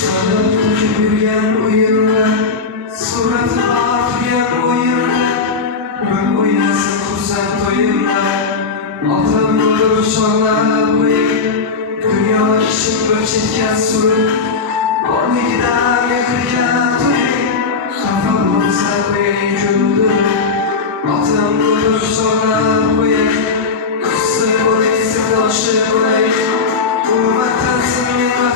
Sanatlı yürüyen oyunlar, suratı ağrıyan oyunlar, ben oynasın kursant oyunlar. Atam olur sonra bu ev, dünya işin ölçetken sorun. Onu gider yakırken toyun, kafam olsa bu ev küldür. Atam olur sonra bu ev, kısa bu ev, sıklaştı bu ev. Vurmaktansın yıllar